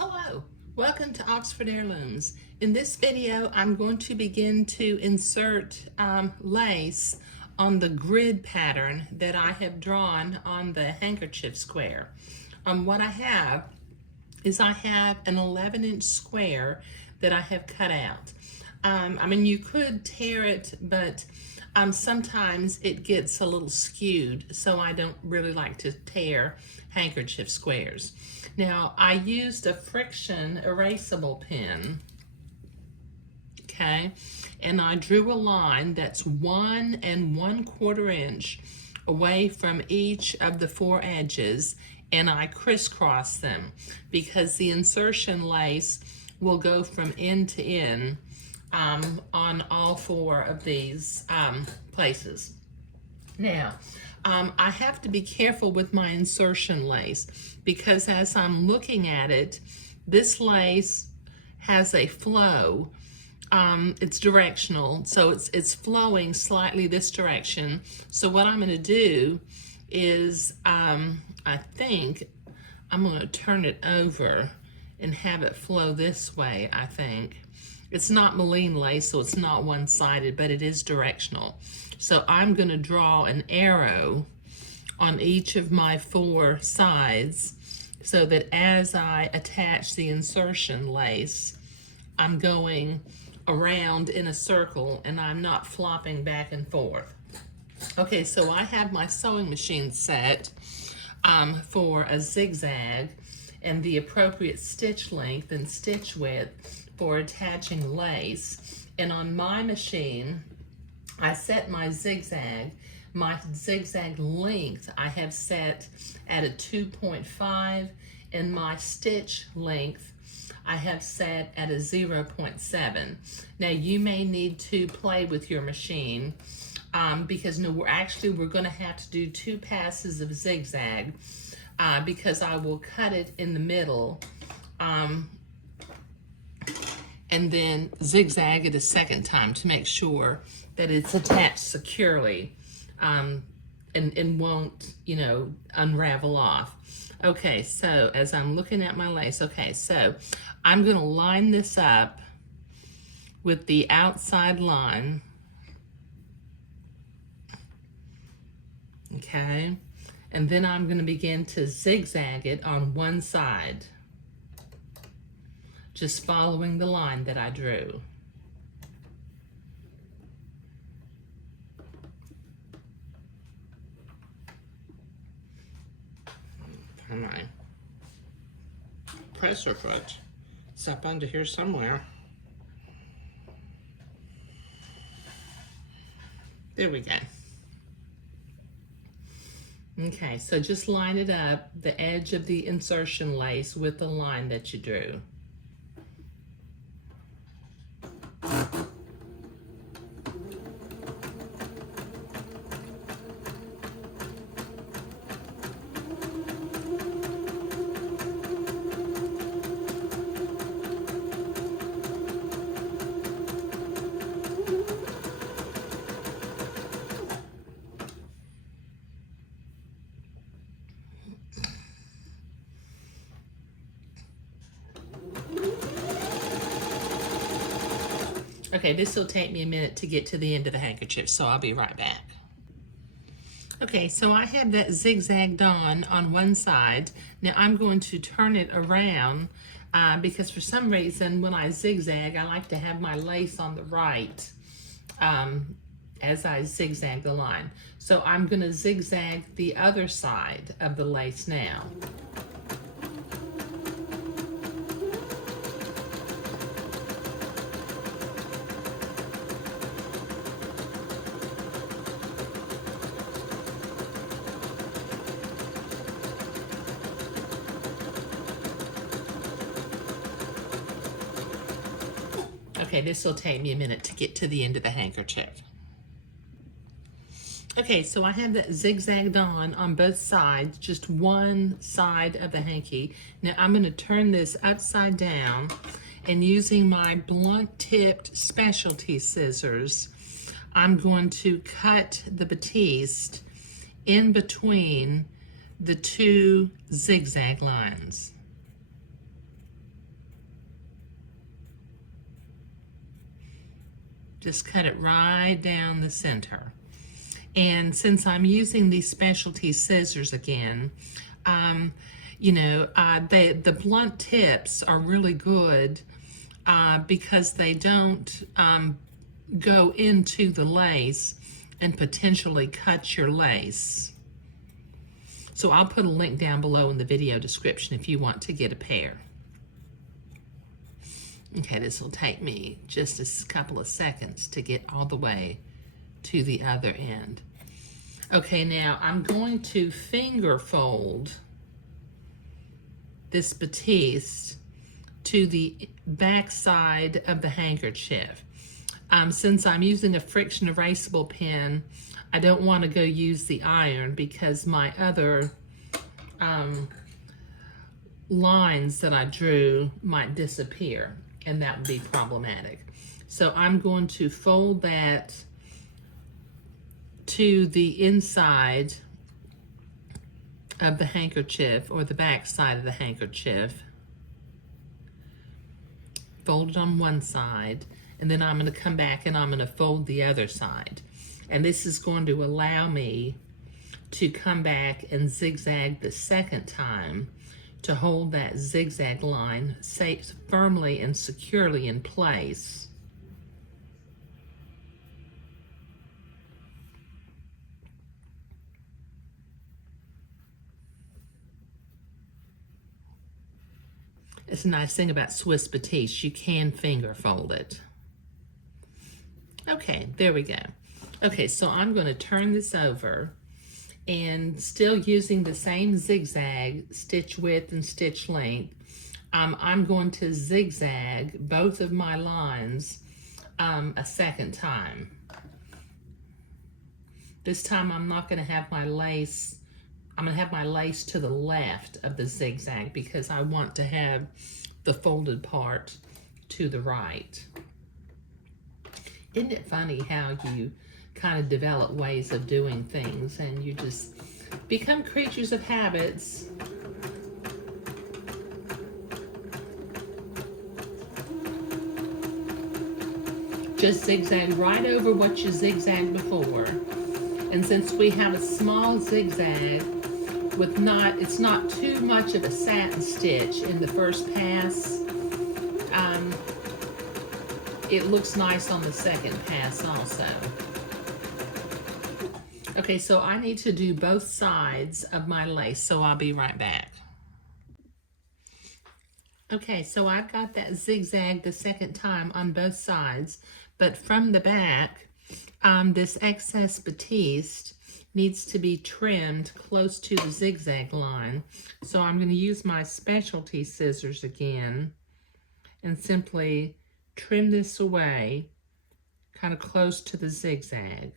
Hello, welcome to Oxford Heirlooms. In this video, I'm going to begin to insert lace on the grid pattern that I have drawn on the handkerchief square. What I have is I have an 11-inch square that I have cut out. You could tear it, but sometimes it gets a little skewed, so I don't really like to tear handkerchief squares. Now, I used a friction erasable pen, okay, and I drew a line that's 1 1/4 inch away from each of the 4 edges, and I crisscrossed them because the insertion lace will go from end to end on all 4 of these places. Now, I have to be careful with my insertion lace because as I'm looking at it, this lace has a flow. It's directional, so it's flowing slightly this direction. So what I'm going to do is I think I'm going to turn it over and have it flow this way, I think. It's not Moline lace, so it's not one-sided, but it is directional. So I'm going to draw an arrow on each of my 4 sides so that as I attach the insertion lace, I'm going around in a circle and I'm not flopping back and forth. Okay, so I have my sewing machine set for a zigzag and the appropriate stitch length and stitch width for attaching lace. And on my machine, I set my zigzag length I have set at a 2.5, and my stitch length I have set at a 0.7. Now you may need to play with your machine because no, we're going to have to do 2 passes of zigzag because I will cut it in the middle and then zigzag it a second time to make sure that it's attached securely and won't, unravel off. Okay, so as I'm looking at my lace, okay, so I'm going to line this up with the outside line, okay, and then I'm going to begin to zigzag it on one side, just following the line that I drew. My presser foot. It's up under here somewhere. There we go. Okay, so just line it up, the edge of the insertion lace with the line that you drew. Okay, this will take me a minute to get to the end of the handkerchief, so I'll be right back. Okay, so I have that zigzagged on one side. Now I'm going to turn it around because for some reason when I zigzag, I like to have my lace on the right as I zigzag the line. So I'm going to zigzag the other side of the lace now. Okay, this will take me a minute to get to the end of the handkerchief. Okay, so I have that zigzagged on both sides, just one side of the hanky. Now I'm going to turn this upside down and using my blunt-tipped specialty scissors, I'm going to cut the batiste in between the 2 zigzag lines. Just cut it right down the center. And since I'm using these specialty scissors again, the blunt tips are really good because they don't go into the lace and potentially cut your lace. So I'll put a link down below in the video description if you want to get a pair. Okay, this will take me just a couple of seconds to get all the way to the other end. Okay, now I'm going to finger fold this batiste to the back side of the handkerchief. Since I'm using a friction erasable pen, I don't want to go use the iron because my other lines that I drew might disappear, and that would be problematic. So I'm going to fold that to the inside of the handkerchief, or the back side of the handkerchief. Fold it on one side, and then I'm going to come back and I'm going to fold the other side. And this is going to allow me to come back and zigzag the second time to hold that zigzag line safe, firmly and securely in place. It's a nice thing about Swiss batiste, you can finger fold it. Okay, there we go. Okay, so I'm going to turn this over, and still using the same zigzag, stitch width and stitch length, I'm going to zigzag both of my lines a second time. This time I'm not going to have my lace, I'm going to have my lace to the left of the zigzag because I want to have the folded part to the right. Isn't it funny how you kind of develop ways of doing things and you just become creatures of habits? Just zigzag right over what you zigzagged before. And since we have a small zigzag with it's not too much of a satin stitch in the first pass, it looks nice on the second pass also. Okay, so I need to do both sides of my lace, so I'll be right back. Okay, so I've got that zigzag the second time on both sides, but from the back, this excess batiste needs to be trimmed close to the zigzag line. So I'm going to use my specialty scissors again and simply trim this away kind of close to the zigzag.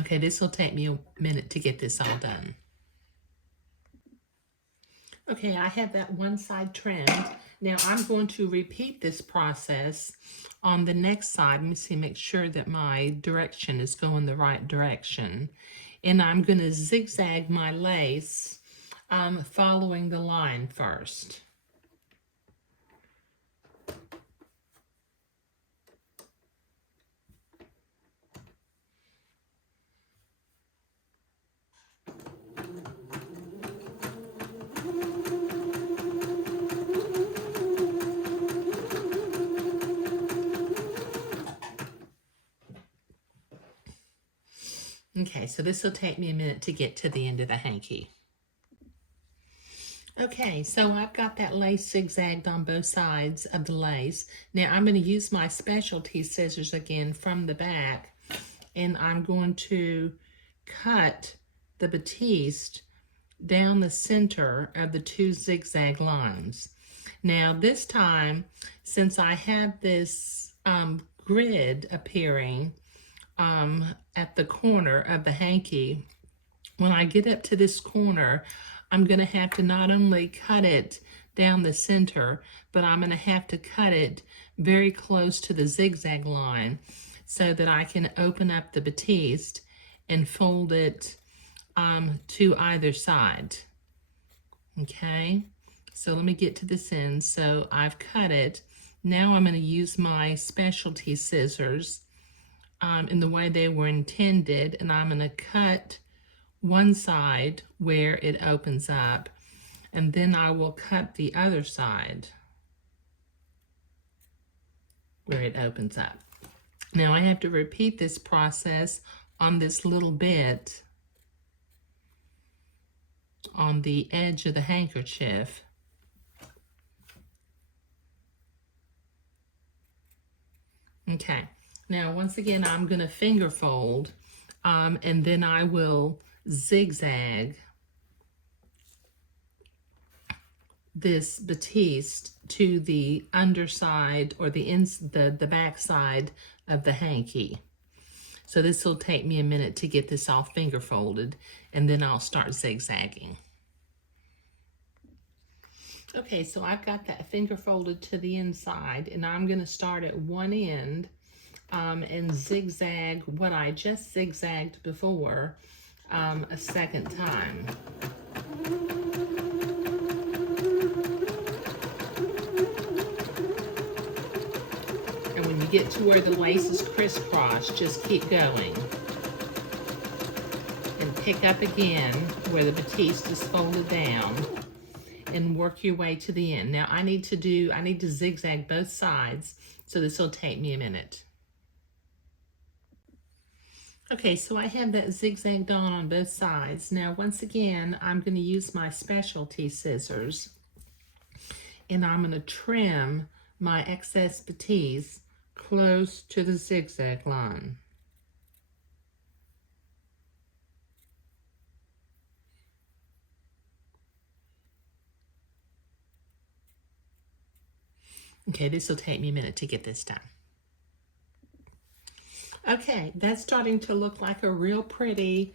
Okay, this will take me a minute to get this all done. Okay, I have that one side trimmed. Now I'm going to repeat this process on the next side. Let me see, make sure that my direction is going the right direction. And I'm going to zigzag my lace following the line first. Okay, so this will take me a minute to get to the end of the hanky. Okay, so I've got that lace zigzagged on both sides of the lace. Now I'm going to use my specialty scissors again from the back, and I'm going to cut the batiste down the center of the two zigzag lines. Now this time, since I have this grid appearing at the corner of the hanky, when I get up to this corner, I'm going to have to not only cut it down the center, but I'm going to have to cut it very close to the zigzag line so that I can open up the batiste and fold it to either side. Okay, so let me get to this end. So I've cut it. Now I'm going to use my specialty scissors in the way they were intended, and I'm going to cut one side where it opens up, and then I will cut the other side where it opens up. Now I have to repeat this process on this little bit on the edge of the handkerchief. Okay, now once again I'm going to finger fold, and then I will zigzag this batiste to the underside or the back side of the hanky. So this will take me a minute to get this all finger folded, and then I'll start zigzagging. Okay, so I've got that finger folded to the inside, and I'm going to start at one end and zigzag what I just zigzagged before a second time. And when you get to where the lace is crisscrossed, just keep going. And pick up again where the batiste is folded down and work your way to the end. Now I need to zigzag both sides, so this will take me a minute. Okay, so I have that zigzagged on both sides. Now once again, I'm going to use my specialty scissors, and I'm going to trim my excess batiste close to the zigzag line. Okay, this will take me a minute to get this done. Okay, that's starting to look like a real pretty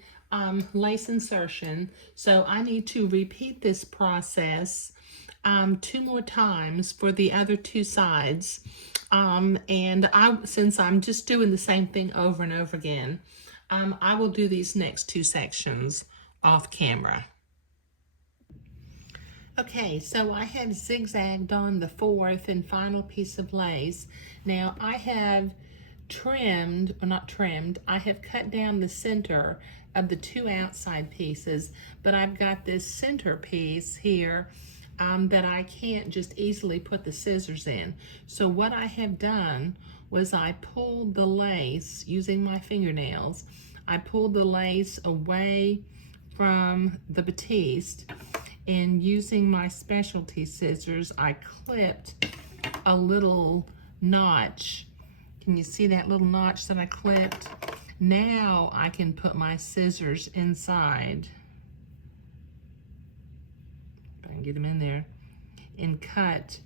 lace insertion. So I need to repeat this process 2 more times for the other 2 sides. And since I'm just doing the same thing over and over again, I will do these next 2 sections off camera. Okay, so I have zigzagged on the 4th and final piece of lace. Now I have trimmed, or not trimmed, I have cut down the center of the 2 outside pieces, but I've got this center piece here that I can't just easily put the scissors in. So what I have done was I pulled the lace using my fingernails. I pulled the lace away from the batiste, and using my specialty scissors, I clipped a little notch. Can you see that little notch that I clipped? Now I can put my scissors inside, if I can get them in there, and cut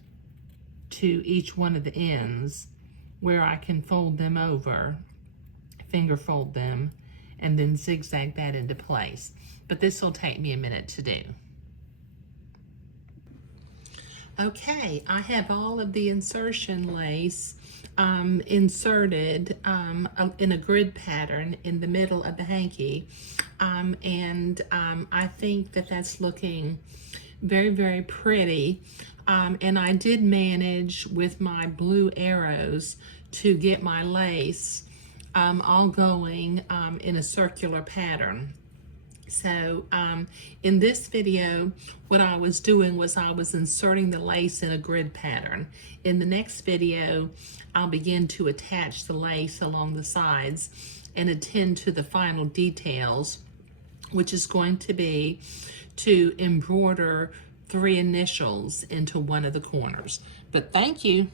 to each one of the ends where I can fold them over, finger fold them, and then zigzag that into place. But this will take me a minute to do. Okay, I have all of the insertion lace inserted in a grid pattern in the middle of the hanky, and I think that that's looking very, very pretty. And I did manage with my blue arrows to get my lace all going in a circular pattern. So in this video, what I was doing was I was inserting the lace in a grid pattern. In the next video, I'll begin to attach the lace along the sides and attend to the final details, which is going to be to embroider 3 initials into one of the corners. But thank you.